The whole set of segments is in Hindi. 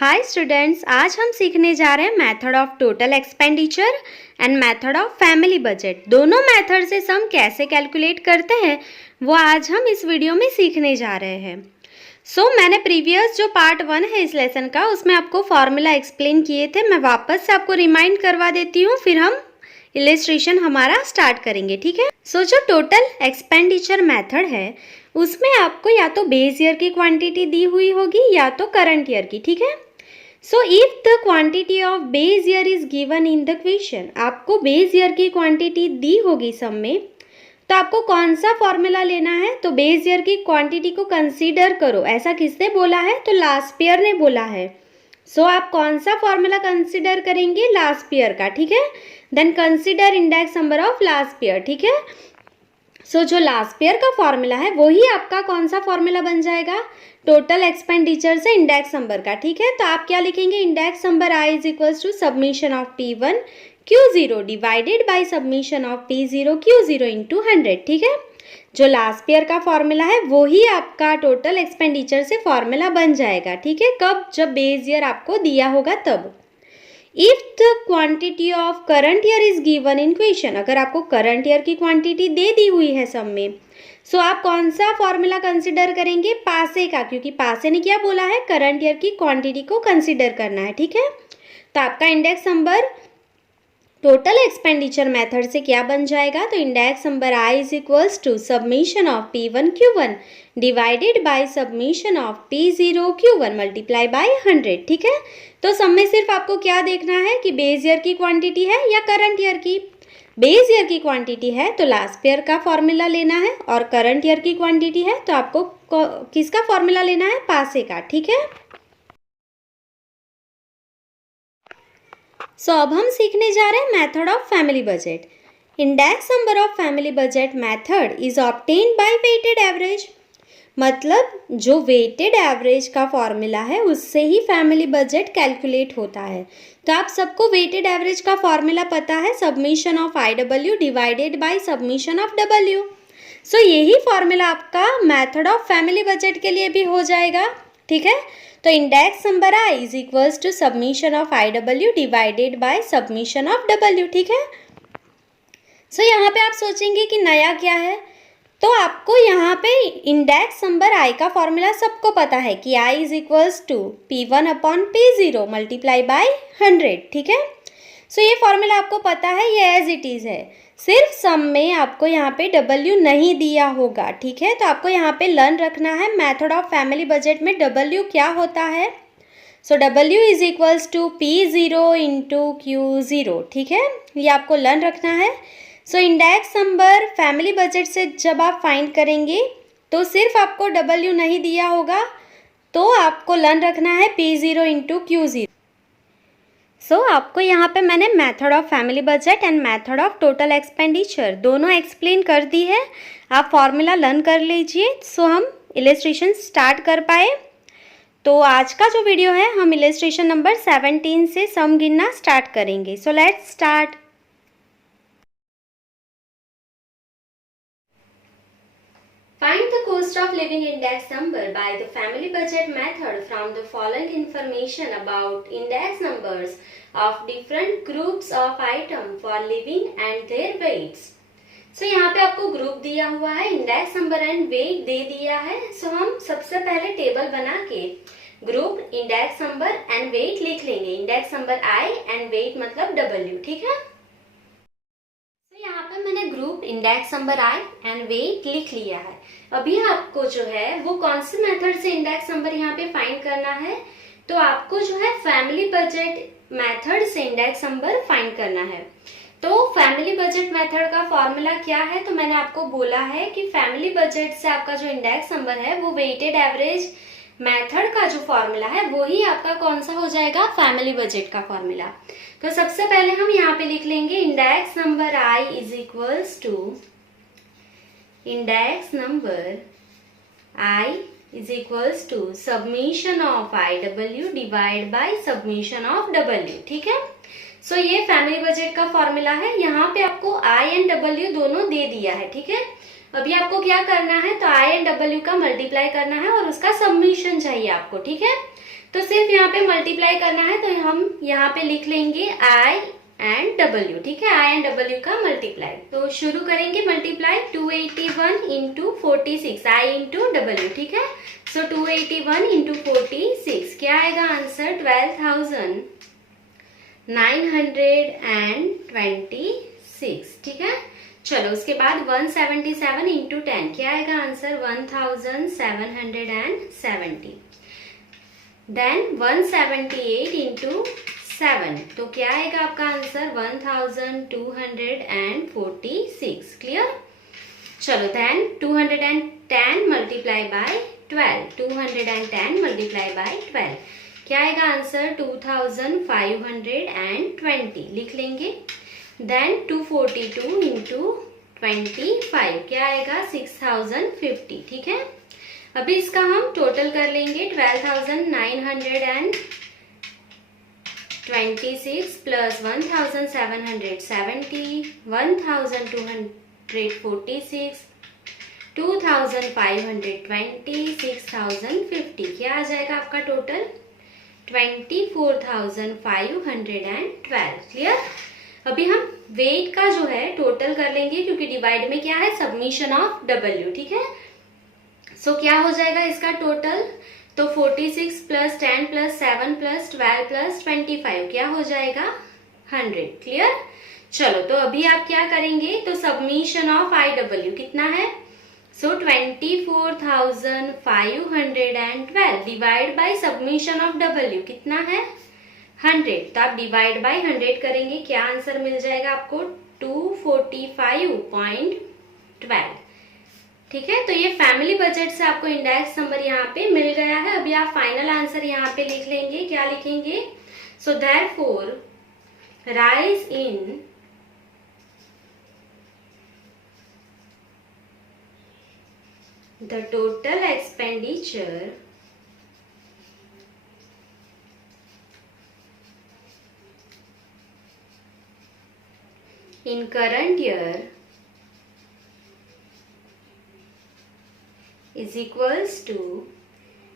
हाय स्टूडेंट्स, आज हम सीखने जा रहे हैं method of total expenditure and method of family budget. दोनों मेथड से सम कैसे कैलकुलेट करते हैं वो आज हम इस वीडियो में सीखने जा रहे हैं। मैंने प्रीवियस जो पार्ट 1 है इस लेसन का उसमें आपको फॉर्मूला एक्सप्लेन किए थे। मैं वापस से आपको रिमाइंड करवा देती हूँ, फिर हम इलिस्ट्रेशन हमारा स्टार्ट करेंगे। ठीक है। जो टोटल एक्सपेंडिचर मेथड है उसमें आपको या तो बेस ईयर की क्वांटिटी दी हुई होगी या तो करंट ईयर की। ठीक है। If the quantity of base year is given in the question, आपको बेस ईयर की क्वांटिटी दी होगी सम में, तो आपको कौन सा फॉर्मूला लेना है? तो बेस ईयर की क्वांटिटी को कंसीडर करो, ऐसा किसने बोला है? तो लास्ट ईयर ने बोला है। आप कौन सा फॉर्मूला कंसीडर करेंगे? लास्ट ईयर का। ठीक है। Then consider index number of last year. ठीक है। जो लास्ट ईयर का फॉर्मूला है वही आपका कौन सा फॉर्मूला बन जाएगा? टोटल एक्सपेंडिचर से इंडेक्स नंबर का। ठीक है। तो आप क्या लिखेंगे? Index number I is equals to submission of P1 Q0 divided by submission of P0 Q0 into 100। ठीक है। जो लास्ट ईयर का फॉर्मूला है वही आपका टोटल एक्सपेंडिचर से फॉर्मूला बन जाएगा। ठीक है। कब? जब बेस ईयर आपको दिया होगा तब। If the quantity of current year is given in question, अगर आपको करंट ईयर की क्वांटिटी दे दी हुई है सम में, आप कौन सा फॉर्मूला कंसीडर करेंगे? पासे का, क्योंकि पासे ने क्या बोला है? करंट ईयर की क्वांटिटी को कंसीडर करना है। ठीक है। तो आपका index number total expenditure method से क्या बन जाएगा? तो index number I is equals to submission of P1 Q1 divided by submission of P0 Q1 multiply by 100। ठीक है। तो सम में सिर्फ आपको क्या देखना है कि बेस ईयर की क्वांटिटी है या करंट ईयर की। बेस ईयर की क्वांटिटी है तो लास्ट ईयर का फॉर्मूला लेना है, और करंट ईयर की क्वांटिटी है तो आपको किसका फॉर्मूला लेना है? पासे का। ठीक है। अब हम सीखने जा रहे हैं method of family budget. Index number of family budget method is obtained by weighted average. मतलब जो वेटेड एवरेज का फॉर्मूला है उससे ही फैमिली बजट कैलकुलेट होता है। तो आप सबको वेटेड एवरेज का फॉर्मूला पता है, submission of IW divided by submission of W। यही फॉर्मूला आपका मेथड ऑफ फैमिली बजट के लिए भी हो जाएगा। ठीक है। तो index number I is equals to submission of IW divided by submission of W। ठीक है। यहाँ पे आप सोचेंगे कि नया क्या है, तो आपको यहाँ पे इंडेक्स नंबर आई का फॉर्मूला सबको पता है कि I is equals to P1 upon P0 multiply by 100। ठीक है। ये फॉर्मूला आपको पता है, ये एज इट इज़ है। सिर्फ सम में आपको यहाँ पे W नहीं दिया होगा। ठीक है। तो आपको यहाँ पे लर्न रखना है मेथड ऑफ फैमिली बजट में W क्या होता है। W is equals to P0 into Q0। ठीक है। ये आपको लर्न रखना है। इंडेक्स नंबर फैमिली बजट से जब आप फाइंड करेंगे तो सिर्फ आपको W नहीं दिया होगा, तो आपको लर्न रखना है P0 इंटू Q0। आपको यहाँ पे मैंने method of family budget and method of total expenditure दोनों एक्सप्लेन कर दी है। आप फॉर्मूला लर्न कर लीजिए हम इलिस्ट्रेशन स्टार्ट कर पाए। तो आज का जो वीडियो है हम इलिस्ट्रेशन नंबर 17 से सम गिनना स्टार्ट करेंगे। Let's start. Find the cost of living index number by the family budget method from the following information about index numbers of different groups of item for living and their weights. यहाँ पे आपको ग्रुप दिया हुआ है, इंडेक्स नंबर एंड वेट दे दिया है। हम सबसे पहले टेबल बना के group, index number and weight लिख लेंगे। Index number I and weight मतलब W। ठीक है। यहाँ पे मैंने group, index number I and weight लिख लिया है। अभी आपको जो है वो कौन से मेथड से इंडेक्स नंबर यहाँ पे फाइंड करना है? तो आपको जो है फैमिली बजट मेथड से इंडेक्स नंबर फाइंड करना है। तो फैमिली बजट मेथड का फॉर्मूला क्या है? तो मैंने आपको बोला है कि फैमिली बजट से आपका जो इंडेक्स नंबर है वो वेटेड एवरेज मेथड का जो फॉर्मूला है वही आपका कौन सा हो जाएगा? फैमिली बजट का फॉर्मूला। तो सबसे पहले हम यहाँ पे लिख लेंगे index number I is equals to index number I is equals to submission of IW divide by submission of W। ठीक है। ये फैमिली बजट का फॉर्मूला है। यहाँ पे आपको I एंड W दोनों दे दिया है। ठीक है। अभी आपको क्या करना है, तो आई एंड डब्ल्यू का मल्टीप्लाई करना है और उसका सबमिशन चाहिए आपको, ठीक है। तो सिर्फ यहाँ पे मल्टीप्लाई करना है, तो हम यहाँ पे लिख लेंगे आई एंड डब्ल्यू, ठीक है, आई एंड डब्ल्यू का मल्टीप्लाई। तो शुरू करेंगे मल्टीप्लाई, 281 इंटू 46, आई इंटू डब्ल्यू, ठीक है। सो 281 इंटू 46 क्या आएगा आंसर, 12,926, ठीक है। चलो उसके बाद 177 इंटू 10 क्या आएगा आंसर, 1770। देन 178 इंटू 7 तो क्या आएगा आपका आंसर, 1246, क्लियर। चलो then 210 multiply by 12, 210 multiply by 12 क्या आएगा आंसर, 2520 लिख लेंगे। देन 242 इंटू 25 क्या आएगा, 6050, ठीक है। अभी इसका हम टोटल कर लेंगे, 12,926 प्लस 1770, 1246, 2520, 6050 क्या आ जाएगा आपका टोटल, 24,512, क्लियर। अभी हम वेट का जो है टोटल कर लेंगे, क्योंकि डिवाइड में क्या है, सबमिशन ऑफ डब्ल्यू, ठीक है। सो क्या हो जाएगा इसका टोटल, तो 46 प्लस 10 प्लस 7 प्लस 12 प्लस 25 क्या हो जाएगा, 100, क्लियर। चलो तो अभी आप क्या करेंगे, तो सबमिशन ऑफ आई डब्ल्यू कितना है, सो 24,512 divide by submission of W कितना है, 100। तो आप डिवाइड बाय 100 करेंगे, क्या आंसर मिल जाएगा आपको, 245.12, ठीक है। तो ये फैमिली बजट से आपको इंडेक्स नंबर यहाँ पे मिल गया है। अभी आप फाइनल आंसर यहाँ पे लिख लेंगे, क्या लिखेंगे, so therefore rise in the total expenditure in current year is equals to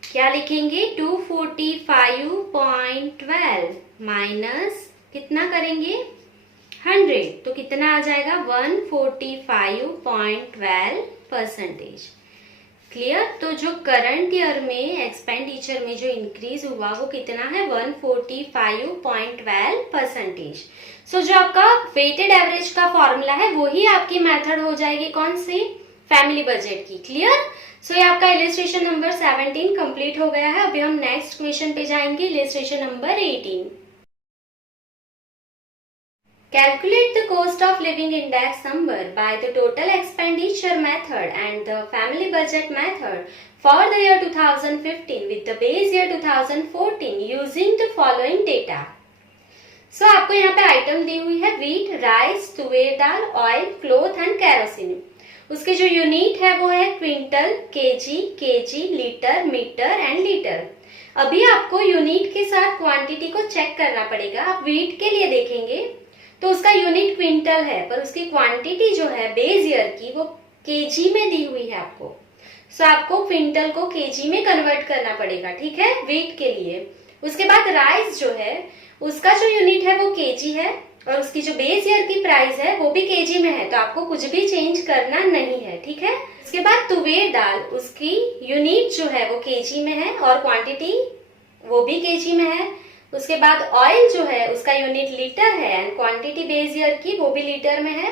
क्या लिखेंगे, 245.12 माइनस कितना करेंगे, 100, तो कितना आ जाएगा, 145.12%, क्लियर। तो जो करंट ईयर में एक्सपेंडिचर में जो इंक्रीज हुआ वो कितना है, 145.12%। सो जो आपका वेटेड एवरेज का फॉर्मूला है वही आपकी मेथड हो जाएगी, कौन सी, फैमिली बजट की, क्लियर। सो ये आपका इलिस्ट्रेशन नंबर 17 कंप्लीट हो गया है। अभी हम नेक्स्ट क्वेश्चन पे जाएंगे, illustration number 18। Calculate the cost of living index number by the total expenditure method and the family budget method for the year 2015 with the base year 2014 using the following data. So आपको यहाँ पे आइटम दी हुई है, wheat, rice, tuver dal, oil, cloth and kerosene. उसके जो यूनिट है वो है quintal, KG, litre, metre and litre. अभी आपको यूनिट के साथ क्वांटिटी को चेक करना पड़ेगा। आप व्हीट के लिए देखेंगे तो उसका यूनिट क्विंटल है, पर उसकी क्वांटिटी जो है बेस ईयर की वो केजी में दी हुई है आपको। सो आपको क्विंटल को केजी में कन्वर्ट करना पड़ेगा, ठीक है, वेट के लिए। उसके बाद राइस जो है उसका जो यूनिट है वो केजी है और उसकी जो बेस ईयर की प्राइस है वो भी केजी में है, तो आपको कुछ भी चेंज करना नहीं है, ठीक है। उसके बाद तुवेर दाल, उसकी यूनिट जो है वो केजी में है और क्वांटिटी वो भी केजी में है। उसके बाद ऑयल जो है उसका यूनिट लीटर है एंड क्वांटिटी बेस ईयर की वो भी लीटर में है।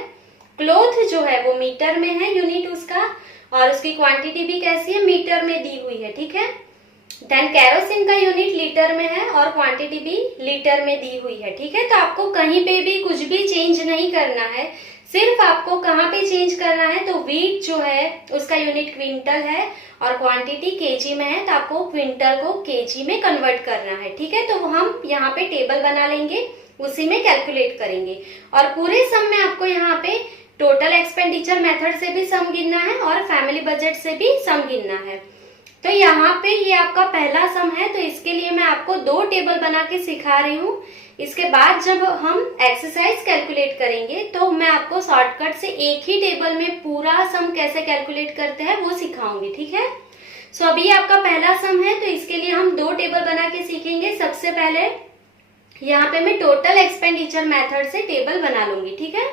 क्लोथ जो है वो मीटर में है यूनिट उसका, और उसकी क्वांटिटी भी कैसी है, मीटर में दी हुई है, ठीक है। देन केरोसिन का यूनिट लीटर में है और क्वांटिटी भी लीटर में दी हुई है, ठीक है। तो आपको कहीं पे भी कुछ भी चेंज नहीं करना है, सिर्फ आपको कहाँ पे चेंज करना है, तो व्हीट जो है उसका यूनिट क्विंटल है और क्वांटिटी केजी में है, तो आपको क्विंटल को केजी में कन्वर्ट करना है, ठीक है। तो हम यहाँ पे टेबल बना लेंगे, उसी में कैलकुलेट करेंगे और पूरे सम में आपको यहाँ पे टोटल एक्सपेंडिचर मेथड से भी सम गिनना है और फैमिली बजट से भी सम गिनना है। तो यहाँ पे ये आपका पहला सम है, तो इसके लिए मैं आपको 2 टेबल बना के सिखा रही हूँ। इसके बाद जब हम एक्सरसाइज कैलकुलेट करेंगे तो मैं आपको शॉर्टकट से एक ही टेबल में पूरा सम कैसे कैलकुलेट करते हैं वो सिखाऊंगी, ठीक है। सो अभी आपका पहला सम है, तो इसके लिए हम 2 टेबल बना के सीखेंगे। सबसे पहले यहाँ पे मैं टोटल एक्सपेंडिचर मेथड से टेबल बना लूंगी, ठीक है।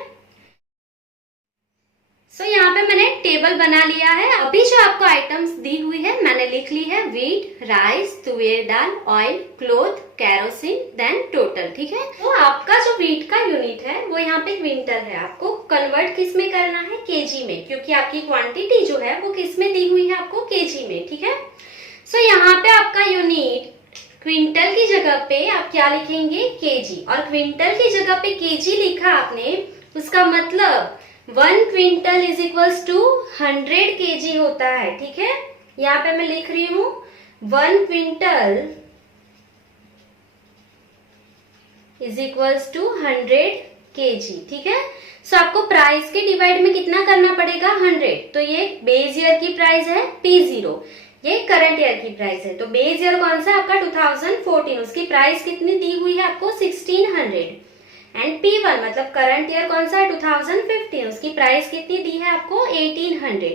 सो यहाँ पे मैंने टेबल बना लिया है। अभी जो आपको आइटम्स दी हुई है मैंने लिख ली है, wheat, rice, tuver dal, oil, cloth, kerosene, then total, ठीक है। तो आपका जो वीट का यूनिट है वो यहाँ पे क्विंटल है, आपको कन्वर्ट किस में करना है, केजी में, क्योंकि आपकी क्वांटिटी जो है वो किस में दी हुई है, आपको केजी में, ठीक है। सो यहाँ पे आपका यूनिट क्विंटल की जगह पे आप क्या लिखेंगे, केजी, और क्विंटल की जगह पे केजी लिखा आपने, उसका मतलब 1 quintal is equals to 100 KG होता है, ठीक है। यहाँ पे मैं लिख रही हूं 1 quintal is equals to 100 KG, ठीक है। सो आपको प्राइस के डिवाइड में कितना करना पड़ेगा, 100। तो ये बेस ईयर की प्राइस है P0, ये करंट ईयर की प्राइस है। तो बेस ईयर कौन सा आपका 2014, उसकी प्राइस कितनी दी हुई है आपको 1600। एंड P1 मतलब करंट ईयर कौन सा है 2015, उसकी प्राइस कितनी दी है आपको 1800।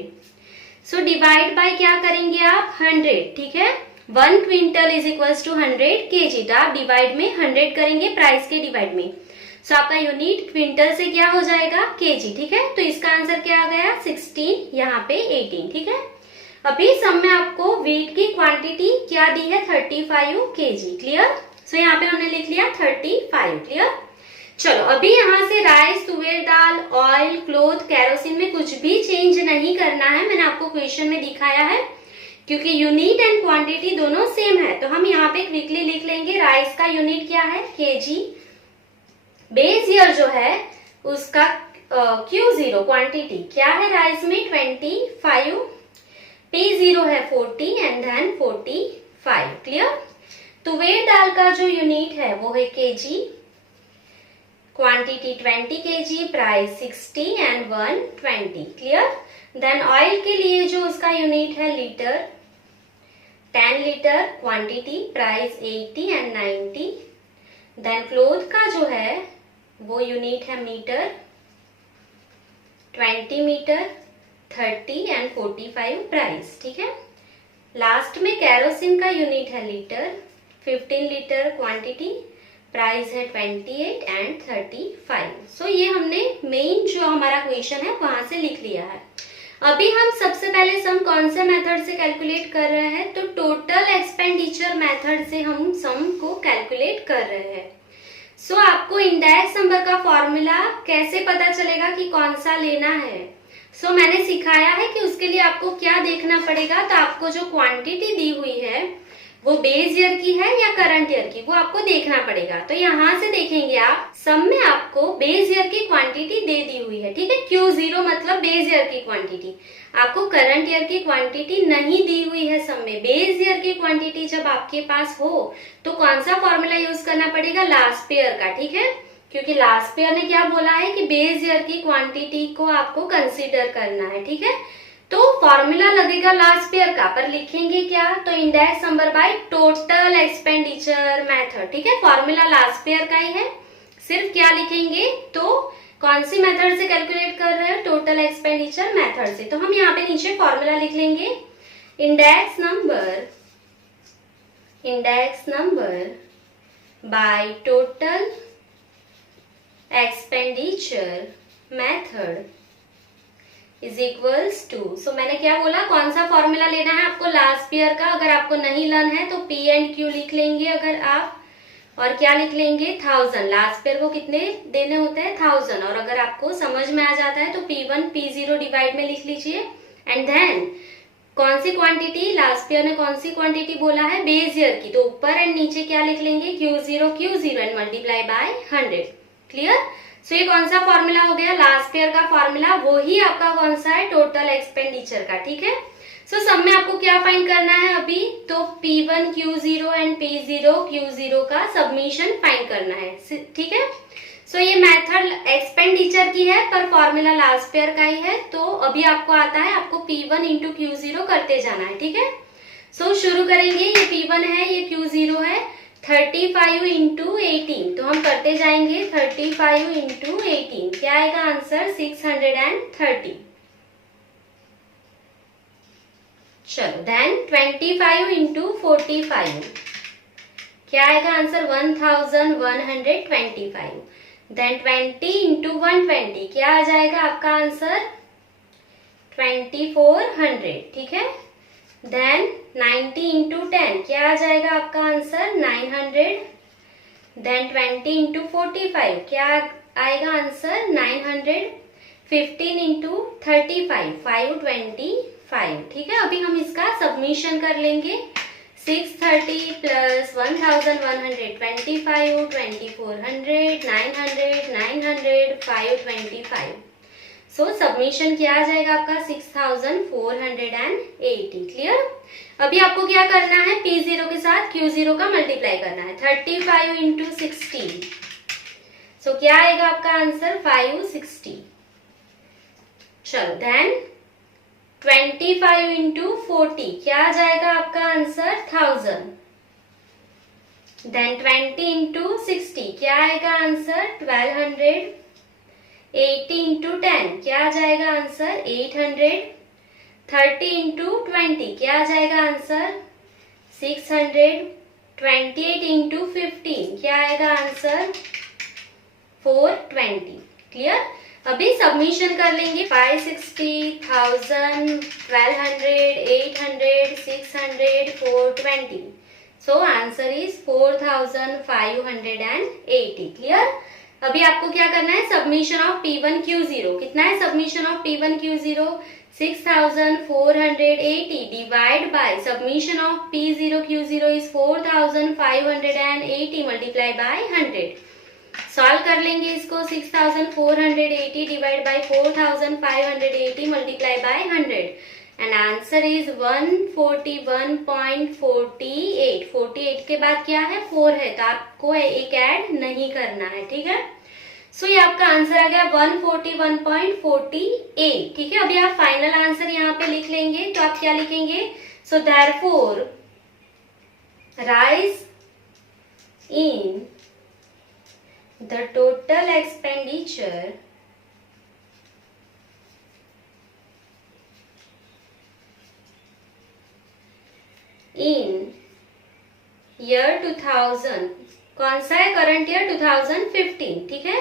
सो डिवाइड बाय क्या करेंगे आप 100, ठीक है। 1 quintal is equals to 100 KG, तो आप डिवाइड में 100 करेंगे प्राइस के डिवाइड में। सो आपका यूनिट क्विंटल से क्या हो जाएगा, केजी, ठीक है। तो इसका आंसर क्या आ गया 16, यहाँ पे 18, ठीक है। अभी सम में आपको वीट की क्वांटिटी क्या दी है 35 केजी, क्लियर। सो यहाँ पे हमने लिख लिया 35, क्लियर। चलो अभी यहाँ से rice, tuver dal, oil, cloth, kerosene में कुछ भी चेंज नहीं करना है, मैंने आपको क्वेश्चन में दिखाया है, क्योंकि यूनिट एंड क्वांटिटी दोनों सेम है। तो हम यहाँ पे क्विकली लिख लेंगे, राइस का यूनिट क्या है, केजी, बेस ईयर जो है उसका Q0 क्वांटिटी क्या है राइस में 25, P0 है 40 एंड देन 45, क्लियर। तुवेर दाल का जो यूनिट है वो है KG, quantity 20 KG, price 60 and 120, clear. Then oil के लिए जो उसका यूनिट है litre, 10 litre, quantity, price 80 and 90। Then cloth का जो है वो यूनिट है मीटर, 20 मीटर, 30 एंड 45 प्राइस, ठीक है। लास्ट में कैरोसिन का यूनिट है लीटर, 15 लीटर, क्वांटिटी, प्राइस है 28 एंड 35। सो ये हमने मेन जो हमारा क्वेश्चन है वहां से लिख लिया है। अभी हम सबसे पहले सम कौन से मेथड से कैलकुलेट कर रहे हैं, तो टोटल एक्सपेंडिचर मेथड से हम सम को कैलकुलेट कर रहे हैं। सो आपको इंडेक्स नंबर का फॉर्मूला कैसे पता चलेगा कि कौन सा लेना है। सो मैंने सिखाया है कि उसके लिए आपको क्या देखना पड़ेगा, तो आपको जो क्वांटिटी दी हुई है वो बेस ईयर की है या करंट ईयर की, वो आपको देखना पड़ेगा। तो यहाँ से देखेंगे आप, सम में आपको बेस ईयर की क्वांटिटी दे दी हुई है, ठीक है। Q0 मतलब बेस ईयर की क्वांटिटी, आपको करंट ईयर की क्वांटिटी नहीं दी हुई है सम में। बेस ईयर की क्वांटिटी जब आपके पास हो तो कौन सा फॉर्मूला यूज करना पड़ेगा, लास्ट पेयर का, ठीक है। क्योंकि लास्ट पेयर ने क्या बोला है कि बेस ईयर की क्वांटिटी को आपको कंसीडर करना है, ठीक है। तो फॉर्मूला लगेगा लास्ट पेयर का, पर लिखेंगे क्या, तो index number by total expenditure method, ठीक है। फॉर्मूला लास्ट पेयर का ही है, सिर्फ क्या लिखेंगे, तो कौन सी मेथड से कैलकुलेट कर रहे हैं, टोटल एक्सपेंडिचर मेथड से। तो हम यहाँ पे नीचे फॉर्मूला लिख लेंगे, index number by total expenditure method is equals to, so मैंने क्या बोला, कौन सा फॉर्मूला लेना है आपको, लास्ट पेयर का। अगर आपको नहीं लर्न है तो P एंड Q लिख लेंगे अगर आप, और क्या लिख लेंगे 1000, लास्ट पेयर को कितने देने होते हैं 1000। और अगर आपको समझ में आ जाता है तो P1 P0 डिवाइड में लिख लीजिए। एंड देन कौन सी क्वांटिटी, लास्ट पेयर ने कौन सी क्वांटिटी बोला है, बेस ईयर की, तो ऊपर एंड नीचे क्या लिख लेंगे Q0 and multiply by 100, clear. So ये कौन सा फॉर्मूला हो गया, लास्ट पेयर का फॉर्मूला, वो ही आपका कौन सा है, टोटल एक्सपेंडिचर का, ठीक है। सो सब में आपको क्या फाइंड करना है अभी, तो P1 Q0 and P0 Q0 का सबमिशन फाइंड करना है, ठीक है। सो ये मेथड एक्सपेंडिचर की है पर फॉर्मूला लास्ट पेयर का ही है। तो अभी आपको आता है, आपको P1 इंटू Q0 करते जाना है, ठीक है। सो शुरू करेंगे, ये P1 है, ये Q0 है, 35 इंटू 18, तो हम करते जाएंगे 35 इंटू 18, क्या आएगा आंसर 630। चलो देन 25 इंटू 45, क्या आएगा आंसर 1125। देन 20 इंटू 120, क्या आ जाएगा आपका आंसर 2400, ठीक है। देन 90 इंटू 10, क्या आ जाएगा आपका आंसर 900। देन 20 इंटू 45, क्या आएगा आंसर 900। 15 इंटू 35, 525, ठीक है। अभी हम इसका सबमिशन कर लेंगे, 630 प्लस 1125, 2400, 900, 900, 525। सो सबमिशन क्या आ जाएगा आपका 6480। क्लियर। अभी आपको क्या करना है, P0 के साथ Q0 का मल्टीप्लाई करना है, 35 इंटू 60, सो क्या आएगा आपका आंसर 560। चलो देन 25 इंटू 40, क्या आ जाएगा आपका आंसर 1000। देन 20 इंटू 60, क्या आएगा आंसर 1200। 80 इंटू 10, क्या आ जाएगा आंसर 800। 30 इंटू 20, क्या आ जाएगा आंसर 600। 28 इंटू 15, क्या आएगा आंसर 420। क्लियर। अभी सबमिशन कर लेंगे, 560, 1000, 1200, 800, 600, 420, सो आंसर इज 4580। क्लियर। अभी आपको क्या करना है, सबमिशन ऑफ P1 Q0, कितना है submission of P1 Q0, 6480 divide by submission of P0 Q0 is 4580 multiply by 100। Solve कर लेंगे इसको, 6480 divide by 4580 multiply by 100 and answer is 141.48। 48 के बाद क्या है 4 है, तो आपको एक ऐड नहीं करना है, ठीक है। सो ये आपका आंसर आ गया 141.48, ठीक है। अभी आप फाइनल आंसर यहाँ पे लिख लेंगे, तो आप क्या लिखेंगे, so therefore rise in the total expenditure in year 2000, कौन सा है, करंट ईयर 2015, ठीक है।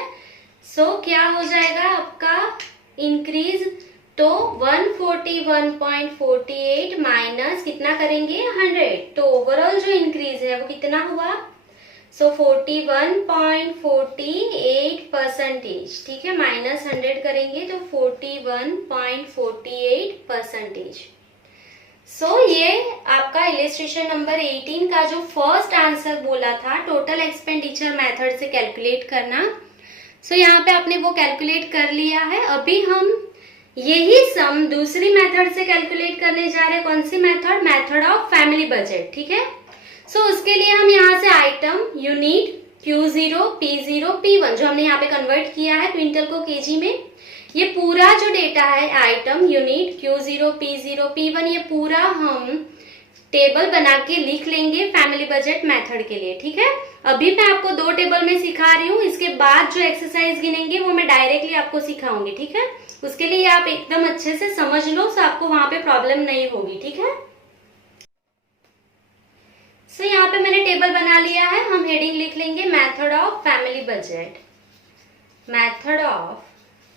सो क्या हो जाएगा आपका इंक्रीज, तो 141.48 माइनस कितना करेंगे 100, तो ओवरऑल जो इंक्रीज है वो कितना हुआ, सो 41.48%, ठीक है। माइनस 100 करेंगे तो 41.48%। सो ये आपका इलिस्ट्रेशन नंबर 18 का जो फर्स्ट आंसर बोला था, टोटल एक्सपेंडिचर मेथड से कैलकुलेट करना। सो यहाँ पे आपने वो कैलकुलेट कर लिया है। अभी हम यही सम दूसरी मेथड से कैलकुलेट करने जा रहे हैं, कौन सी method, method of family budget, ठीक है। सो उसके लिए हम यहाँ से item, unit, Q0, P0, P1 जो हमने यहाँ पे कन्वर्ट किया है क्विंटल को केजी में, ये पूरा जो डेटा है item, unit, Q0, P0, P1, ये पूरा हम टेबल बना के लिख लेंगे फैमिली बजट मेथड के लिए, ठीक है। अभी मैं आपको 2 टेबल में सिखा रही हूँ, इसके बाद जो एक्सरसाइज गिनेंगे वो मैं डायरेक्टली आपको सिखाऊंगी, ठीक है। उसके लिए आप एकदम अच्छे से समझ लो, तो आपको वहां पे प्रॉब्लम नहीं होगी, ठीक है। सो यहाँ पे मैंने टेबल बना लिया है, हम हेडिंग लिख लेंगे method of family budget, method of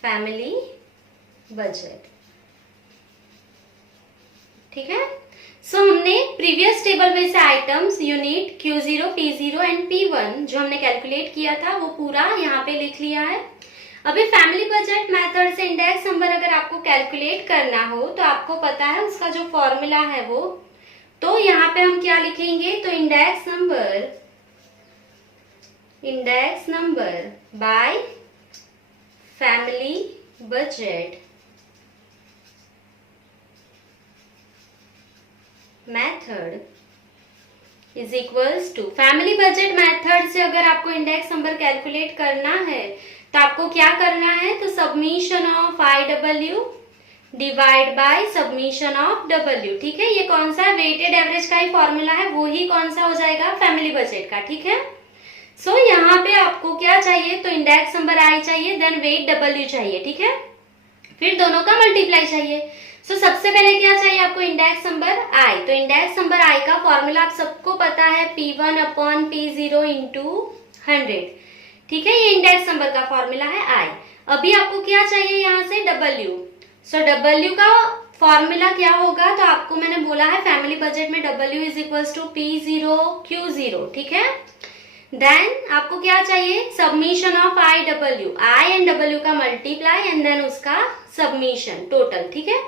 family budget, ठीक है। सो हमने प्रीवियस टेबल में से items, unit, Q0, P0 and P1 जो हमने कैलकुलेट किया था वो पूरा यहाँ पे लिख लिया है। अभी फैमिली बजट मेथड से इंडेक्स नंबर अगर आपको कैलकुलेट करना हो तो आपको पता है उसका जो फॉर्मूला है वो, तो यहाँ पे हम क्या लिखेंगे, तो index number by family budget method is equals to, family budget method से अगर आपको इंडेक्स नंबर कैलकुलेट करना है तो आपको क्या करना है, तो submission of IW divide by submission of W. ठीक है, ये कौन सा वेटेड एवरेज का ही फॉर्मूला है, वो ही कौन सा हो जाएगा, फैमिली बजट का। ठीक है, सो यहाँ पे आपको क्या चाहिए, तो इंडेक्स नंबर आई चाहिए, देन वेट डब्ल्यू चाहिए। ठीक है, फिर दोनों का मल्टीप्लाई चाहिए। सो सबसे पहले क्या चाहिए आपको, इंडेक्स नंबर आई। तो इंडेक्स नंबर आई का फॉर्मूला आप सबको पता है, P1 अपॉन P0 इंटू 100। ठीक है, ये इंडेक्स नंबर का फॉर्मूला है आई। अभी आपको क्या चाहिए यहाँ से, डब्ल्यू। सो डब्ल्यू का फॉर्मूला क्या होगा, तो आपको मैंने बोला है फैमिली बजट में W is equals to P0 Q0। ठीक है, देन आपको क्या चाहिए, submission of I W, I and W का मल्टीप्लाई एंड देन उसका सबमिशन टोटल। ठीक है,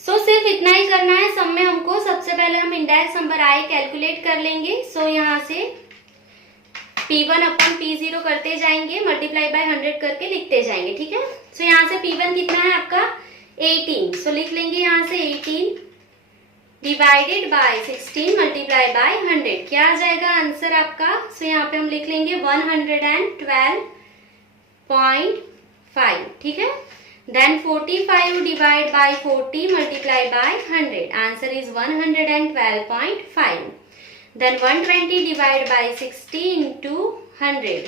सो सिर्फ इतना ही करना है सब में हमको। सबसे पहले हम इंडेक्स नंबर आई कैलकुलेट कर लेंगे। सो यहाँ से P1 अपॉन P0 करते जाएंगे, मल्टीप्लाई बाय 100 करके लिखते जाएंगे। ठीक है, सो यहाँ से P1 कितना है आपका 18। सो लिख लेंगे यहाँ से 18 डिवाइडेड बाय 16 मल्टीप्लाई बाय 100। क्या आ जाएगा आंसर आपका, सो यहाँ पे हम लिख लेंगे 112.5। ठीक है, then 45 divide by 40 multiply by 100, answer is 112.5। Then 120 divide by 60 into 100,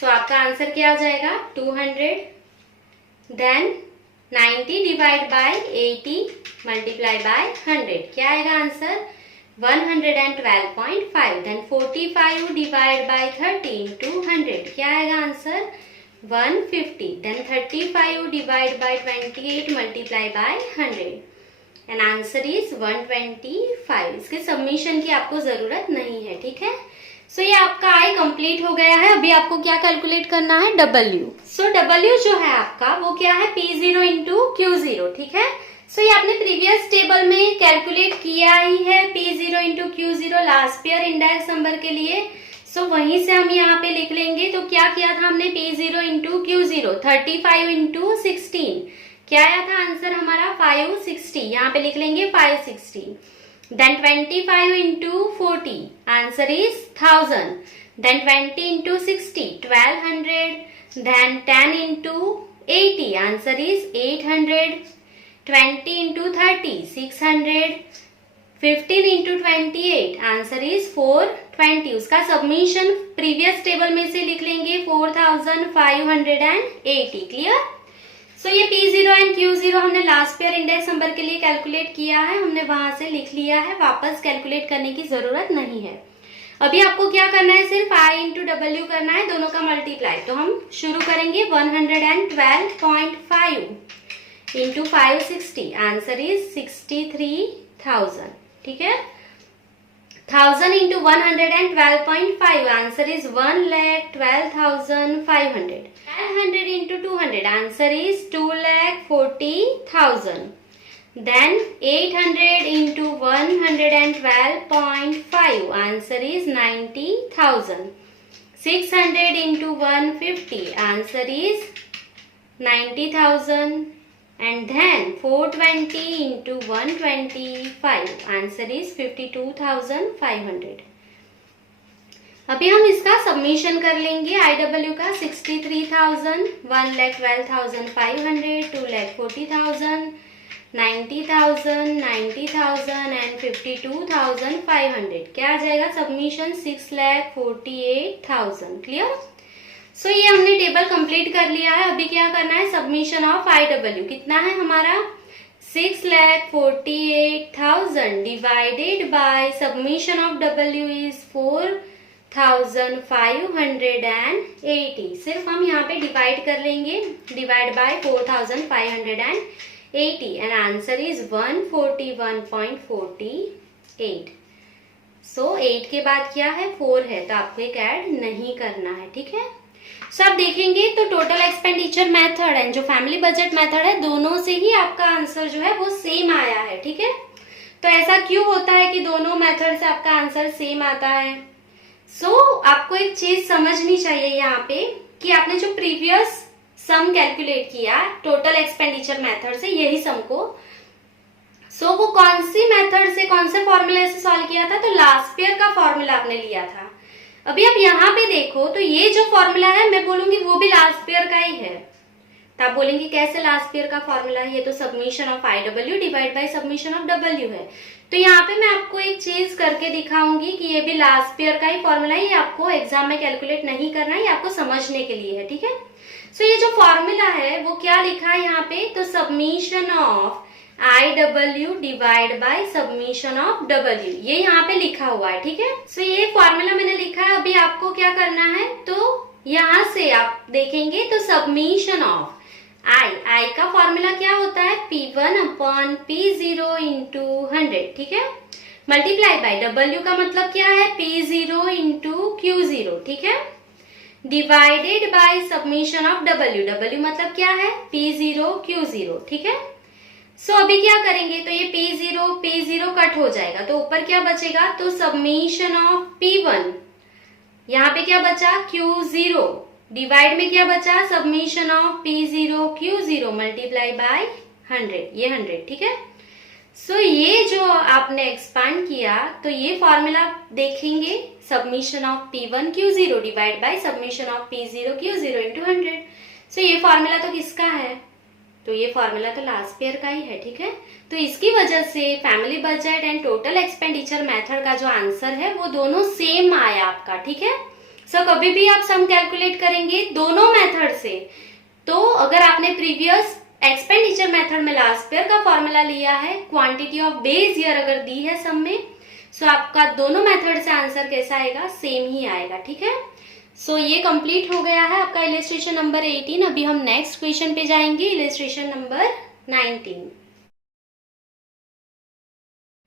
so आपका आंसर क्या आ जाएगा 200। Then 90 divide by 80 multiply by 100, क्या आएगा answer 112.5। Then 45 divide by 30 into 100, क्या आएगा answer 150। Then 35 divide by 28 multiply by 100 and answer is 125। इसके सबमिशन की आपको जरूरत नहीं है। ठीक है, सो ये आपका आई कंप्लीट हो गया है। अभी आपको क्या कैलकुलेट करना है, डब्ल्यू। सो डब्ल्यू जो है आपका वो क्या है, P0 इंटू Q0। ठीक है, सो ये आपने प्रीवियस टेबल में कैलकुलेट किया ही है, P0 into Q0 last year index number के लिए। सो वहीं से हम यहाँ पे लिख लेंगे। तो क्या किया था हमने, P0 इंटू Q0 35 इंटू 16, क्या आया था आंसर हमारा 560। यहाँ पे लिख लेंगे 560। Then 25 into 40, answer is 1000. Then 20 into 60, 1200. Then 10 into 80, answer is 800. 20 into 30, 600. 15 into 28, answer is 420. उसका सबमिशन प्रीवियस टेबल में से लिख लेंगे 4580। क्लियर। सो ये P0 एंड Q0 हमने लास्ट ईयर इंडेक्स नंबर के लिए कैलकुलेट किया है, हमने वहां से लिख लिया है, वापस कैलकुलेट करने की जरूरत नहीं है। अभी आपको क्या करना है, सिर्फ I इंटू डब्ल्यू करना है, दोनों का मल्टीप्लाई। तो हम शुरू करेंगे 112.5 इंटू 560, आंसर इज 63,000। ठीक है, 1000 into 112.5, answer is 1,12,500। 100 into 200, answer is 2,40,000. Then 800 into 112.5, answer is 90,000. 600 into 150, answer is 90,000. And then 420 into 125, answer is 52,500. अभी हम इसका सबमिशन कर लेंगे। IW का 63,000, 1,12,500, 2,40,000, 90,000, 90,000 एंड 52,500, क्या आ जाएगा सबमिशन 6,48,000। क्लियर। सो ये हमने टेबल कंप्लीट कर लिया है। अभी क्या करना है, सबमिशन ऑफ IW कितना है हमारा 6,48,000 divided by submission of W is 4,580। सिर्फ हम यहाँ पे डिवाइड कर लेंगे, divide by 4,580 and answer is 141.48। सो 8 के बाद क्या है 4 है, तो आपको एक ऐड नहीं करना है। ठीक है, सो आप देखेंगे तो टोटल एक्सपेंडिचर मेथड एंड जो फैमिली बजट मेथड है, दोनों से ही आपका आंसर जो है वो सेम आया है। ठीक है, तो ऐसा क्यों होता है कि दोनों मेथड से आपका आंसर सेम आता है। सो आपको एक चीज समझनी चाहिए यहाँ पे कि आपने जो प्रीवियस सम कैलकुलेट किया टोटल एक्सपेंडिचर मेथड से, यही सम को, सो वो कौन सी मेथड से, कौन से फॉर्मूले से सॉल्व किया था, तो लास्ट ईयर का फॉर्मूला आपने लिया था। अभी आप यहाँ पे देखो तो ये जो फॉर्मूला है मैं बोलूंगी वो भी लास्ट ईयर का ही है। तो आप बोलेंगे कैसे लास्ट ईयर का फॉर्मूला है, ये तो submission of IW divide by submission of W है। तो यहाँ पे मैं आपको एक चीज करके दिखाऊंगी कि ये भी लास्ट ईयर का ही फॉर्मूला है, ये आपको एग्जाम में कैलकुलेट नहीं करना है, ये आपको समझने के लिए है, ठीक है। सो ये जो फॉर्मूला है वो क्या लिखा है यहाँ पे, तो submission of IW divide by submission of W, ये यहाँ पे लिखा हुआ है, ठीक है। सो ये फॉर्मूला मैंने लिखा है, अभी आपको क्या करना है, तो यहाँ से आप देखेंगे तो सबमिशन ऑफ I का फॉर्मूला क्या होता है, P1 अपॉन P0 इंटू 100, ठीक है, मल्टीप्लाई बाय W का मतलब क्या है, P0 इंटू Q0, ठीक है, divided by submission of W मतलब क्या है, P0 Q0, ठीक है। सो अभी क्या करेंगे, तो ये P0 कट हो जाएगा, तो ऊपर क्या बचेगा, तो सबमिशन ऑफ P1, यहाँ पे क्या बचा, Q0, डिवाइड में क्या बचा, submission of P0 Q0 multiply by 100, ये 100, ठीक है। सो ये जो आपने एक्सपांड किया, तो ये फॉर्मूला देखेंगे, submission of P1 Q0 divide by submission of P0 Q0 into 100। सो ये फॉर्मूला तो किसका है, तो ये फॉर्मूला तो लास्ट ईयर का ही है, ठीक है। तो इसकी वजह से family budget and total expenditure method का जो आंसर है वो दोनों सेम आया आपका, ठीक है। सो कभी भी आप सम कैलकुलेट करेंगे दोनों मेथड से, तो अगर आपने प्रीवियस एक्सपेंडिचर मेथड में लास्ट ईयर का फॉर्मूला लिया है, क्वांटिटी ऑफ बेस ईयर अगर दी है सम में, सो आपका दोनों मेथड से आंसर कैसा आएगा, सेम ही आएगा, ठीक है। सो ये कंप्लीट हो गया है आपका इलस्ट्रेशन नंबर 18। अभी हम नेक्स्ट क्वेश्चन पे जाएंगे, illustration number 19।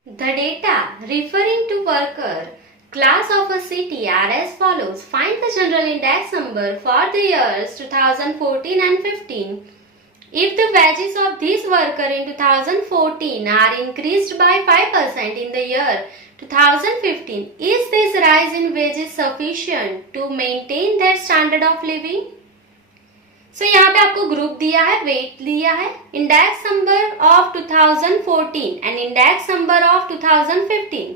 The data referring to worker class of a city are as follows. Find the general index number for the years 2014 and 15. If the wages of this worker in 2014 are increased by 5% in the year 2015, is this rise in wages sufficient to maintain their standard of living? So यहाँ पे आपको ग्रुप दिया है, वेट दिया है, index number of 2014 and index number of 2015।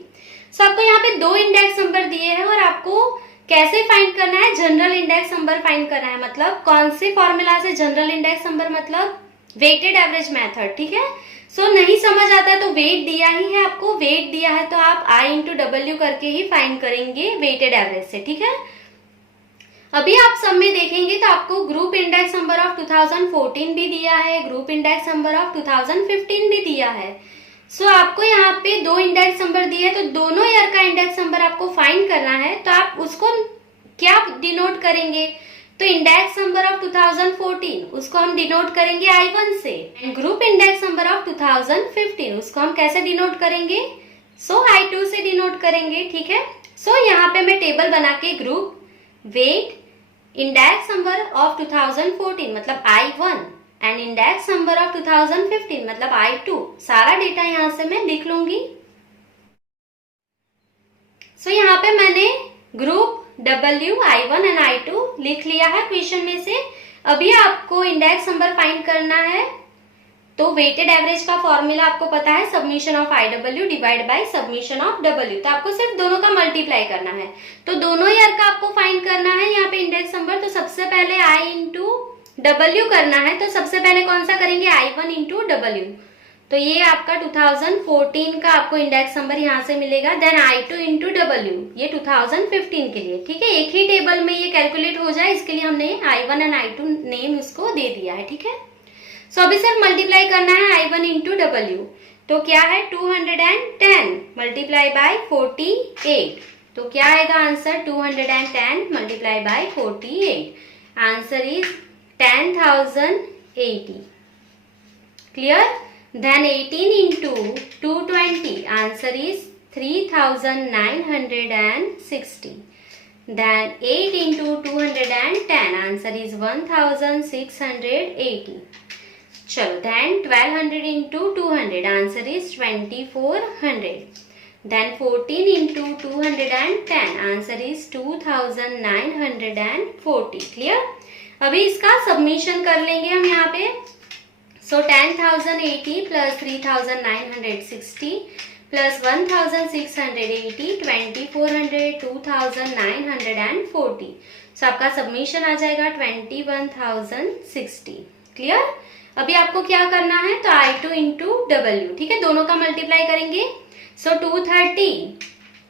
सो आपको यहाँ पे दो इंडेक्स नंबर दिए हैं और आपको कैसे फाइंड करना है, जनरल इंडेक्स नंबर फाइंड करना है। मतलब कौन से फॉर्मूला से जनरल इंडेक्स नंबर, मतलब वेटेड एवरेज मेथड, ठीक है। सो नहीं समझ आता है तो वेट दिया ही है, आपको वेट दिया है तो आप I इंटू W करके ही फाइंड करेंगे वेटेड एवरेज से, ठीक है। अभी आप सब में देखेंगे तो आपको ग्रुप इंडेक्स नंबर ऑफ 2014 भी दिया है, ग्रुप इंडेक्स नंबर ऑफ 2015 भी दिया है। सो आपको यहाँ पे दो इंडेक्स नंबर दिए, तो दोनों ईयर का इंडेक्स नंबर आपको फाइंड करना है। तो आप उसको क्या डिनोट करेंगे, तो इंडेक्स नंबर ऑफ 2014 उसको हम डिनोट करेंगे I1 से, ग्रुप इंडेक्स नंबर ऑफ 2015 उसको हम कैसे डिनोट करेंगे, सो I2 से डिनोट करेंगे, ठीक है। सो यहाँ पे मैं टेबल बना के group, weight, index number of 2014 मतलब I1 and index number of 2015 मतलब I2, सारा डेटा यहां से मैं लिख लूंगी। सो यहाँ पे मैंने group W, I1 and I2 लिख लिया है क्वेश्चन में से। अभी आपको इंडेक्स नंबर फाइंड करना है, तो वेटेड एवरेज का फॉर्मूला आपको पता है, submission of IW divide by submission of W। तो आपको सिर्फ दोनों का मल्टीप्लाई करना है, तो दोनों ईयर का आपको फाइंड करना है यहाँ पे इंडेक्स नंबर। तो सबसे पहले I इंटू W करना है, तो सबसे पहले कौन सा करेंगे, I1 इंटू W। तो ये आपका 2014 का आपको इंडेक्स नंबर यहाँ से मिलेगा। देन I2 इंटू W, ये 2015 के लिए, ठीक है। एक ही टेबल में ये कैलकुलेट हो जाए इसके लिए हमने I1 एंड I2 नेम उसको दे दिया है, ठीक है। सो अभी सिर्फ मल्टीप्लाई करना है I1 इंटू W, तो क्या है 210 मल्टीप्लाई बाय 48, तो क्या आएगा answer, 210 multiply bye 48, answer is 10,080, clear. Then 18 into 220, answer is 3,960. Then 8 into 210, answer is 1,680. चलो, then 1200 into 200, answer is 2,400. Then 14 into 210, answer is 2,940. Clear? अभी इसका सबमिशन कर लेंगे हम यहाँ पे। So 10,080 plus 3,960 plus 1,680, 2,400, 2,940. So आपका सबमिशन आ जाएगा 21,060. क्लियर। अभी आपको क्या करना है, तो I2 इंटू डब्ल्यू, ठीक है, दोनों का मल्टीप्लाई करेंगे। So 230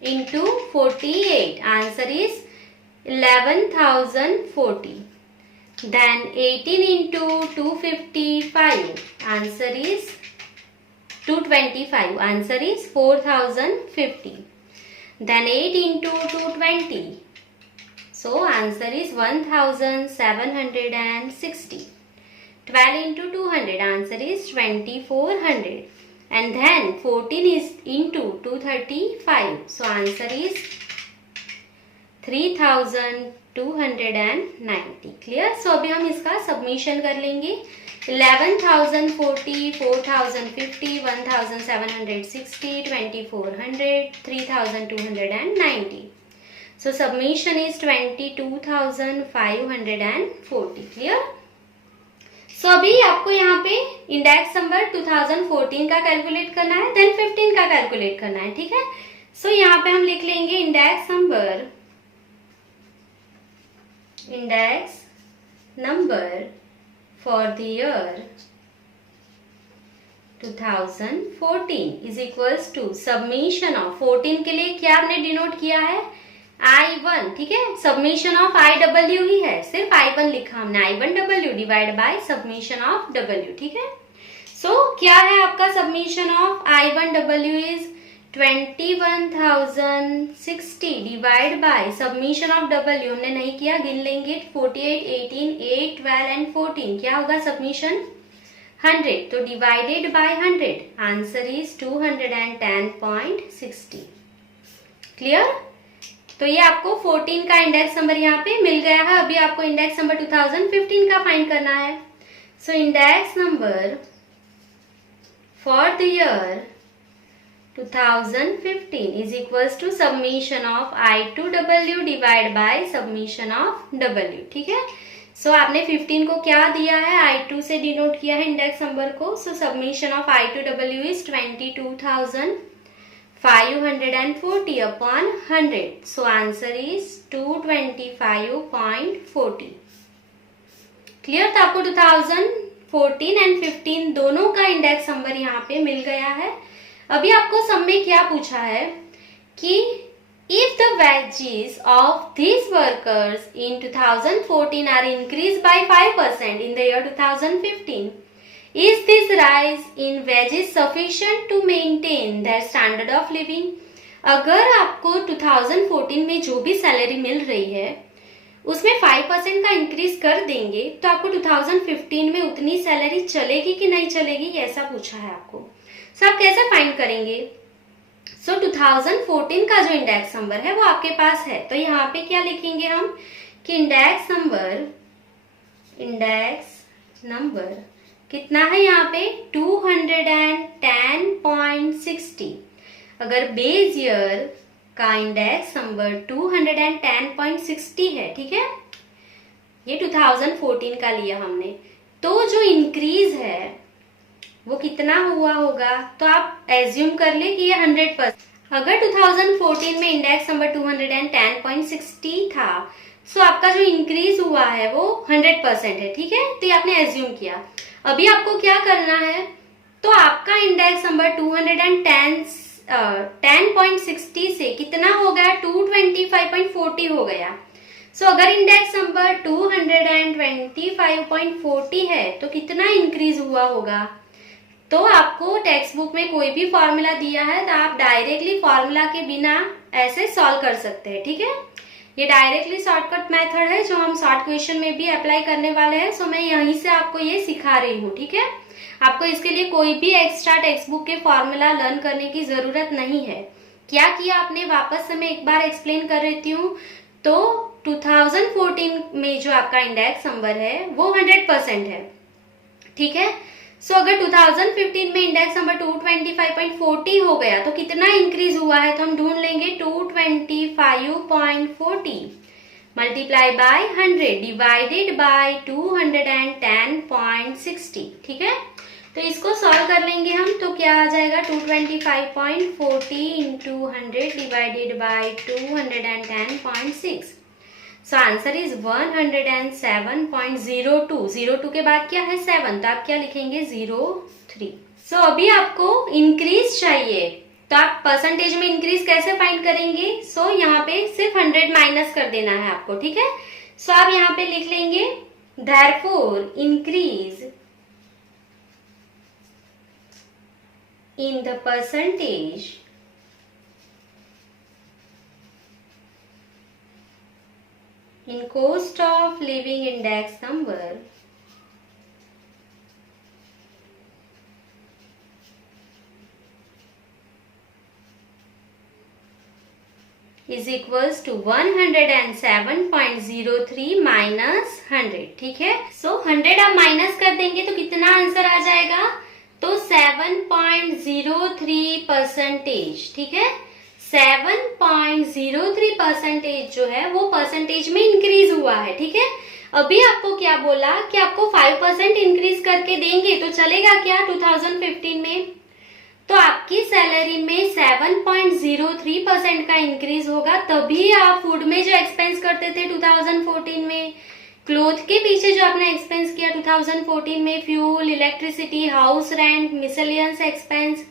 into 48, answer is 11,040। Then 18 into 255, answer is 225, answer is 4050। Then 8 into 220, so answer is 1760. 12 into 200, answer is 2400. And then 14 is into 235, so answer is 3290. clear। so अभी हम इसका सबमिशन कर लेंगे। 11,040, 4,050, 1,760, 2,400, 3,290. So submission is 22,540, clear। so अभी आपको यहाँ पे इंडेक्स नंबर 2014 का कैलकुलेट करना है, देन 15 का कैलकुलेट करना है, ठीक है। so यहाँ पे हम लिख लेंगे index number for the year 2014 is equals to submission of 14 के लिए क्या आपने डिनोट किया है, I1, ठीक है। सबमिशन ऑफ IW ही है, सिर्फ I1 लिखा हमने, I1W divide by submission of W, ठीक है। सो क्या है आपका submission of I1W is 21,060 divide by submission of W हमने नहीं किया, गिन लेंगे 48, 18, 8, 12 एंड 14, क्या होगा सबमिशन 100, तो divided by 100, answer is 210.60, clear. तो ये आपको 14 का इंडेक्स नंबर यहाँ पे मिल गया है। अभी आपको इंडेक्स नंबर 2015 का फाइंड करना है। So index number for the year 2015 is equals to submission of I2W divide by submission of W, ठीक है। सो आपने 15 को क्या दिया है, I2 से डिनोट किया है इंडेक्स नंबर को। So submission of I2W is 22,540 upon 100, so answer is 225.40, clear. तो आपको 2014 एंड 15 दोनों का इंडेक्स नंबर यहाँ पे मिल गया है। अभी आपको सब में क्या पूछा है कि if the wages of these workers in 2014 are increased by 5% in the year 2015, is this rise in wages sufficient to maintain their standard of living? अगर आपको 2014 में जो भी सैलरी मिल रही है उसमें 5% का इंक्रीज कर देंगे तो आपको 2015 में उतनी सैलरी चलेगी कि नहीं चलेगी, ऐसा पूछा है आपको। सो आप कैसे फाइंड करेंगे। सो 2014 का जो इंडेक्स नंबर है वो आपके पास है, तो यहाँ पे क्या लिखेंगे हम कि इंडेक्स नंबर कितना है यहाँ पे 210.60। अगर बेस ईयर का इंडेक्स नंबर 210.60 है, ठीक है, ये 2014 का लिया हमने, तो जो इंक्रीज है वो कितना हुआ होगा, तो आप एज्यूम कर ले कि ये 100%। अगर 2014 में इंडेक्स नंबर 210.60 था, सो आपका जो इंक्रीज हुआ है वो 100% है, ठीक है, तो ये आपने एज्यूम किया। अभी आपको क्या करना है, तो आपका इंडेक्स नंबर 210.60 से कितना हो गया, 225.40 हो गया। सो अगर इंडेक्स नंबर 225.40 है तो कितना इंक्रीज हुआ होगा, तो आपको टेक्स्ट बुक में कोई भी फॉर्मूला दिया है तो आप डायरेक्टली फॉर्मूला के बिना ऐसे सॉल्व कर सकते हैं, ठीक है। ये डायरेक्टली शॉर्टकट मेथड है जो हम शॉर्ट क्वेश्चन में भी अप्लाई करने वाले हैं। सो मैं यहीं से आपको ये सिखा रही हूँ, ठीक है। आपको इसके लिए कोई भी एक्स्ट्रा टेक्स्ट बुक के फॉर्मूला लर्न करने की जरूरत नहीं है। क्या किया आपने, वापस से मैं एक बार एक्सप्लेन कर देती हूँ। तो 2014 में जो आपका इंडेक्स नंबर है वो 100% है, ठीक है। सो अगर 2015 में इंडेक्स नंबर 225.40 हो गया तो कितना इंक्रीज हुआ है, तो हम ढूंढ लेंगे 225.40 मल्टीप्लाई बाय 100 डिवाइडेड बाय 210.60, ठीक है। तो इसको सॉल्व कर लेंगे हम, तो क्या आ जाएगा 225.40 into 100 divided by 210.6। So answer is 107.02। 02 के बाद क्या है 7, तो आप क्या लिखेंगे 03। सो अभी आपको इंक्रीज चाहिए, तो आप परसेंटेज में इंक्रीज कैसे फाइंड करेंगे? सो यहाँ पे सिर्फ 100 माइनस कर देना है आपको, ठीक है। सो आप यहाँ पे लिख लेंगे therefore increase in the percentage in cost of living index number is equals to 107.03 minus 100, ठीक है। सो 100 आप माइनस कर देंगे तो कितना आंसर आ जाएगा? तो 7.03%, ठीक है। 7.03% जो है वो परसेंटेज में इंक्रीज हुआ है, ठीक है। अभी आपको क्या बोला कि आपको 5% इंक्रीज करके देंगे तो चलेगा क्या 2015 में? तो आपकी सैलरी में 7.03% का इंक्रीज होगा, तभी आप फूड में जो एक्सपेंस करते थे 2014 में, क्लोथ के पीछे जो आपने एक्सपेंस किया 2014 में, fuel, electricity, house rent, miscellaneous expense,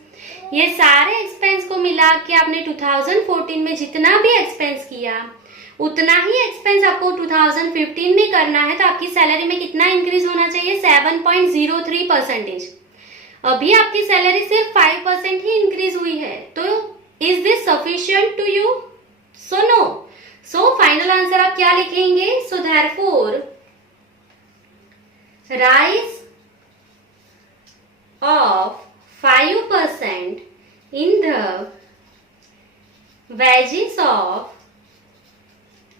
ये सारे एक्सपेंस को मिला के आपने 2014 में जितना भी एक्सपेंस किया उतना ही एक्सपेंस आपको 2015 में करना है। तो आपकी सैलरी में कितना इंक्रीज होना चाहिए? 7.03%। अभी आपकी सैलरी सिर्फ 5% ही इंक्रीज हुई है, तो is this sufficient to you? So no. So final answer आप क्या लिखेंगे? So therefore rise of 5% in the wages of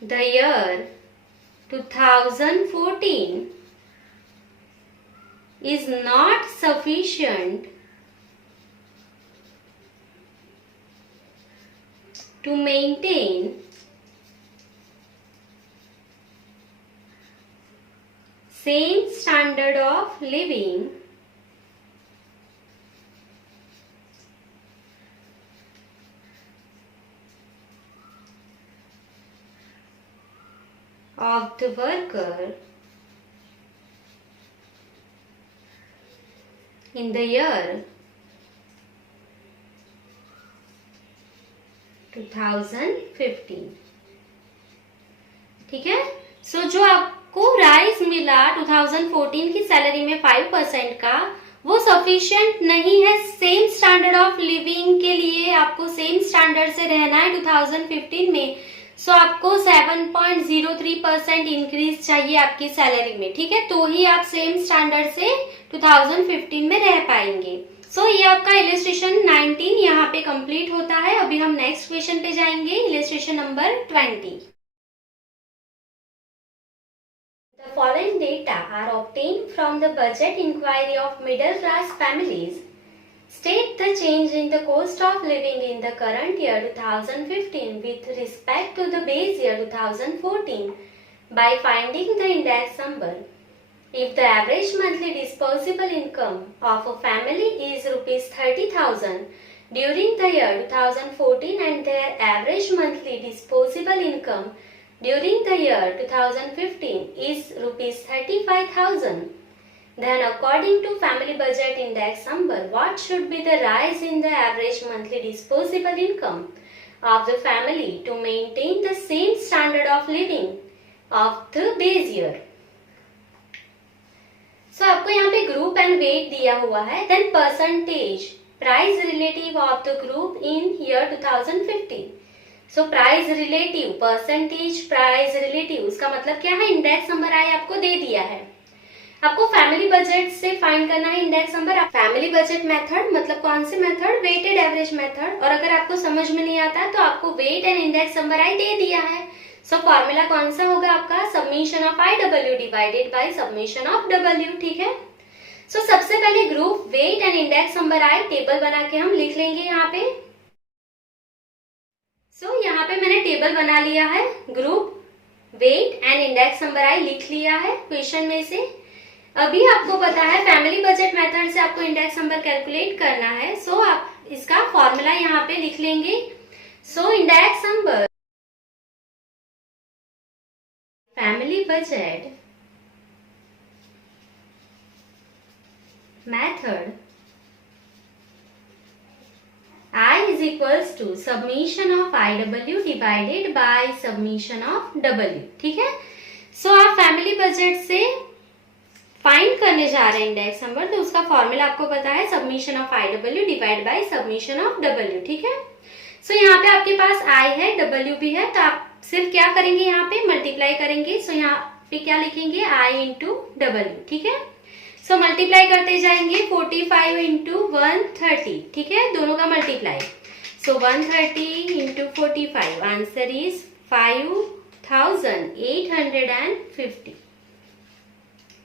the year 2014 is not sufficient to maintain same standard of living of the worker in the year 2015, ठीक है। सो जो आपको राइज मिला 2014 की सैलरी में 5% का, वो सफिशिएंट नहीं है सेम स्टैंडर्ड ऑफ लिविंग के लिए। आपको सेम स्टैंडर्ड से रहना है 2015 में, सो आपको 7.03% इंक्रीज चाहिए आपकी सैलरी में, ठीक है। तो ही आप सेम स्टैंडर्ड से 2015 में रह पाएंगे। सो ये आपका इलस्ट्रेशन 19 यहाँ पे कंप्लीट होता है। अभी हम नेक्स्ट क्वेश्चन पे जाएंगे, illustration number 20। The following data are obtained from the budget inquiry of middle class families. State the change in the cost of living in the current year 2015 with respect to the base year 2014 by finding the index number. If the average monthly disposable income of a family is rupees 30,000 during the year 2014 and their average monthly disposable income during the year 2015 is rupees 35,000, then according to family budget index number, what should be the rise in the average monthly disposable income of the family to maintain the same standard of living of the base year? So आपको यहाँ पे ग्रुप एंड वेट दिया हुआ है, then percentage price relative of the group in year 2015। So price relative, percentage price relative, उसका मतलब क्या है? इंडेक्स नंबर आई आपको दे दिया है। आपको फैमिली बजट से फाइंड करना है index number. Family budget method मतलब कौन से मेथड? Weighted average method. और अगर आपको समझ में नहीं आता है तो आपको weight and index number I दे दिया है। सो फॉर्मूला कौन सा होगा आपका? Summation of I W divided by summation of W, ठीक है। सो सबसे पहले group weight and index number I table बना के हम लिख लेंगे यहाँ पे। सो यहाँ पे मैंने टेबल बना लिया है, group weight and index number I लिख लिया है क्वेश्चन में से। अभी आपको पता है फैमिली बजट मेथड से आपको इंडेक्स नंबर कैलकुलेट करना है। सो आप इसका फॉर्मूला यहाँ पे लिख लेंगे। सो index number family budget method, I is equals to summation of IW divided by summation of W. ठीक है, सो आप फैमिली बजट से फाइंड करने जा रहे हैं इंडेक्स नंबर, तो उसका फॉर्मूला आपको पता है submission of IW divide bye submission of W. ठीक है, सो यहाँ पे आपके पास I है, W भी है, तो आप सिर्फ क्या करेंगे, यहाँ पे मल्टीप्लाई करेंगे. सो यहाँ पे क्या लिखेंगे, I इंटू W. ठीक है, सो मल्टीप्लाई करते जाएंगे 45 इंटू 130. ठीक है, दोनों का multiply. So 130 into 45, answer is 5850.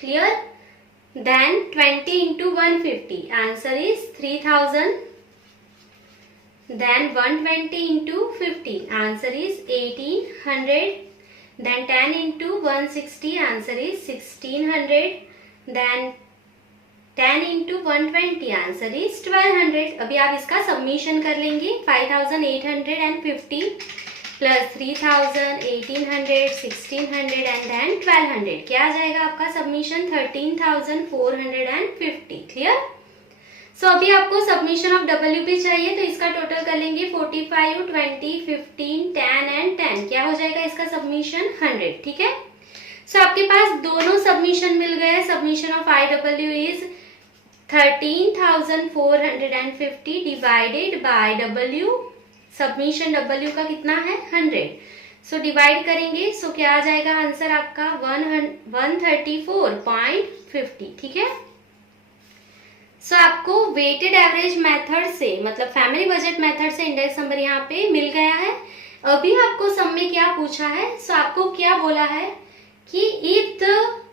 Clear. Then 20 into 150, answer is 3000. Then 120 into 50, answer is 1800. Then 10 into 160, answer is 1600. Then 10 into 120, answer is 1200. अभी आप इसका सबमिशन कर लेंगे. 5850 प्लस 3000, 1800, 1600 एंड देन 1200. क्या आ जाएगा आपका सबमिशन, 13450. क्लियर. सो अभी आपको सबमिशन ऑफ W भी चाहिए, तो इसका टोटल कर लेंगे 45, 20, 15, 10 एंड 10. क्या हो जाएगा इसका सबमिशन, 100. ठीक है, सो आपके पास दोनों सबमिशन मिल गए. Submission of IW is 13,450 divided by W. Submission W का कितना है, 100. सो डिवाइड करेंगे, सो क्या आ जाएगा आंसर आपका 134.50. ठीक है, सो आपको वेटेड एवरेज मेथड से, मतलब फैमिली बजट मेथड से इंडेक्स नंबर यहाँ पे मिल गया है. अभी आपको सम में क्या पूछा है, सो आपको क्या बोला है कि if the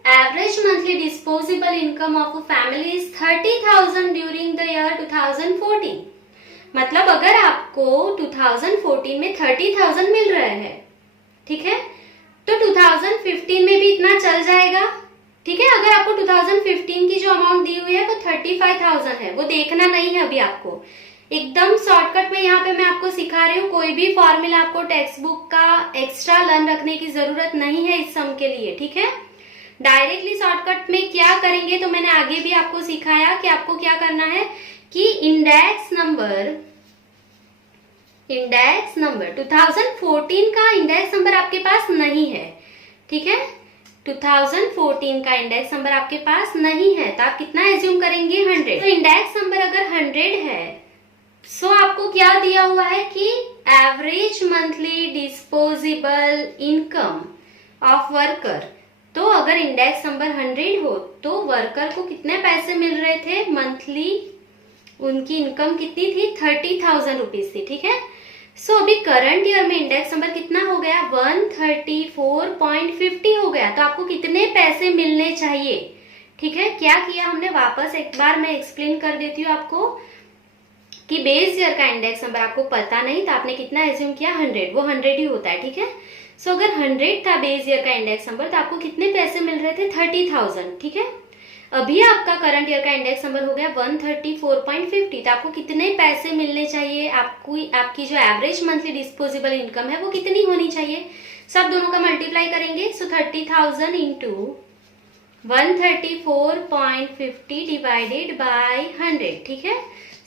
average monthly disposable income of a family is 30,000 during the year 2014. मतलब अगर आपको 2014 में 30,000 मिल रहा है, ठीक है, तो 2015 में भी इतना चल जाएगा. ठीक है, अगर आपको 2015 की जो अमाउंट दी हुई है वो 35,000 है, वो देखना नहीं है अभी आपको. एकदम शॉर्टकट में यहाँ पे मैं आपको सिखा रही हूँ. कोई भी फॉर्मूला आपको टेक्स्ट बुक का एक्स्ट्रा लर्न रखने की जरूरत नहीं है इस सम के लिए. ठीक है, डायरेक्टली शॉर्टकट में क्या करेंगे, तो मैंने आगे भी आपको सिखाया कि आपको क्या करना है कि इंडेक्स नंबर 2014 का इंडेक्स नंबर आपके पास नहीं है. ठीक है, 2014 का इंडेक्स नंबर आपके पास नहीं है, तो आप कितना एज्यूम करेंगे, 100. तो इंडेक्स नंबर अगर 100 है, सो आपको क्या दिया हुआ है कि average monthly disposable income of worker. तो अगर इंडेक्स नंबर 100 हो तो वर्कर को कितने पैसे मिल रहे थे मंथली, उनकी इनकम कितनी थी, 30,000 रुपीज थी. ठीक है, सो अभी करंट ईयर में इंडेक्स नंबर कितना हो गया, 134.50 हो गया. तो आपको कितने पैसे मिलने चाहिए. ठीक है, क्या किया हमने, वापस एक बार मैं एक्सप्लेन कर देती हूँ आपको कि बेस ईयर का इंडेक्स नंबर आपको पता नहीं, तो आपने कितना एज्यूम किया, 100. वो 100 ही होता है. ठीक है, सो अगर 100 था बेस ईयर का इंडेक्स नंबर, तो आपको कितने पैसे मिल रहे थे, 30,000. ठीक है, अभी आपका करंट ईयर का इंडेक्स नंबर हो गया 134.50. तो आपको कितने पैसे मिलने चाहिए, आपकी जो एवरेज मंथली डिस्पोजेबल इनकम है वो कितनी होनी चाहिए. सब दोनों का मल्टीप्लाई करेंगे. सो 30,000 इंटू 134.50 डिवाइडेड बाय 100. ठीक है,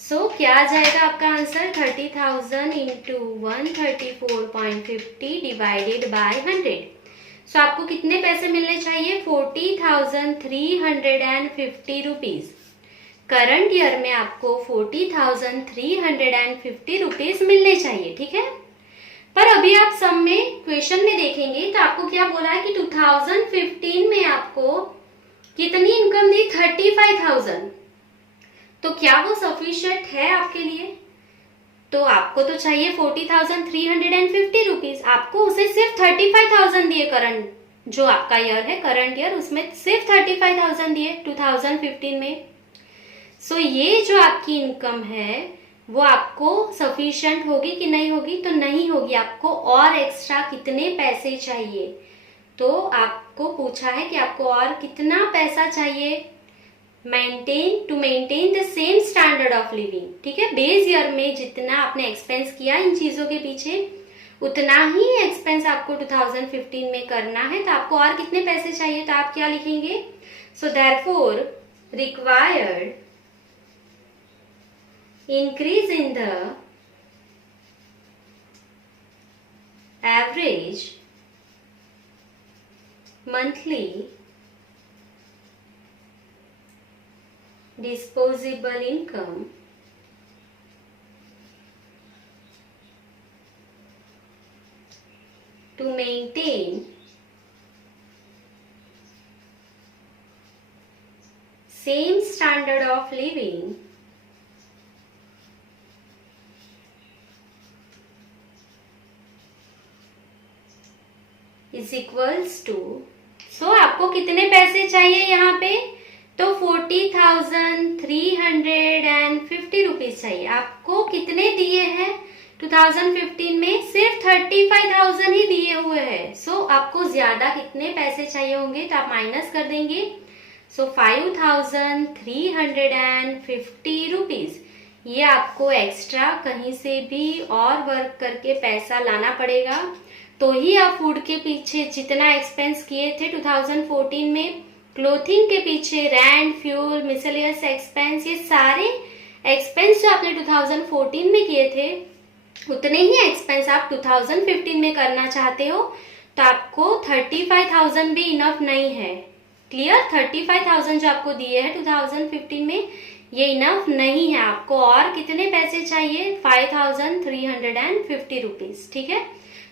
सो क्या आ जाएगा आपका आंसर, 30,000 इंटू 134.50 डिवाइडेड बाय 100. सो आपको कितने पैसे मिलने चाहिए, 40,350 रुपीज. करंट ईयर में आपको 40,350 रुपीज मिलने चाहिए. ठीक है, पर अभी आप सम में क्वेश्चन में देखेंगे तो आपको क्या बोला है कि 2015 में आपको कितनी इनकम दी, 35,000. तो क्या वो सफिशिएंट है आपके लिए, तो आपको तो चाहिए 40,350 रुपीज. आपको उसे सिर्फ 35,000 दिए. करंट जो आपका ईयर है, करंट ईयर, उसमें सिर्फ 35,000 दिए 2015 में. सो ये जो आपकी इनकम है वो आपको सफिशिएंट होगी कि नहीं होगी, तो नहीं होगी. आपको और एक्स्ट्रा कितने पैसे चाहिए, तो आपको पूछा है कि आपको और कितना पैसा चाहिए to maintain the same standard of living. ठीक है, बेस ईयर में जितना आपने एक्सपेंस किया इन चीजों के पीछे, उतना ही एक्सपेंस आपको 2015 में करना है, तो आपको और कितने पैसे चाहिए, तो आप क्या लिखेंगे, so therefore required increase in the average monthly disposable income to maintain same standard of living is equals to, सो आपको कितने पैसे चाहिए यहाँ पे, तो 40,350 रुपीज चाहिए। आपको कितने दिए हैं 2015 में, सिर्फ 35,000 ही दिए हुए हैं। सो आपको ज्यादा कितने पैसे चाहिए होंगे, तो आप माइनस कर देंगे। सो 5,350 रुपीज, ये आपको एक्स्ट्रा कहीं से भी और वर्क करके पैसा लाना पड़ेगा, तो ही आप फूड के पीछे जितना एक्सपेंस किए थे 2014 में, क्लोथिंग के पीछे रेंट, फ्यूल, मिसलेनियस एक्सपेंस, ये सारे एक्सपेंस जो आपने 2014 में किए थे, उतने ही एक्सपेंस आप 2015 में करना चाहते हो, तो आपको 35,000 भी इनफ नहीं है। क्लियर, 35,000 जो आपको दिए हैं 2015 में, ये इनफ नहीं है। आपको और कितने पैसे चाहिए, 5,350 रुपीज, ठीक है।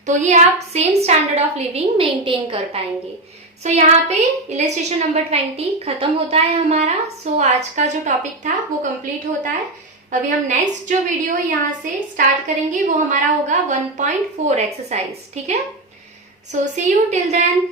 तो ये आप same standard of living maintain कर पाएंगे। सो यहाँ पे इलस्ट्रेशन नंबर 20 खत्म होता है हमारा। सो आज का जो टॉपिक था वो कंप्लीट होता है। अभी हम नेक्स्ट जो वीडियो यहाँ से स्टार्ट करेंगे वो हमारा होगा 1.4 एक्सरसाइज, ठीक है। सो सी यू टिल देन।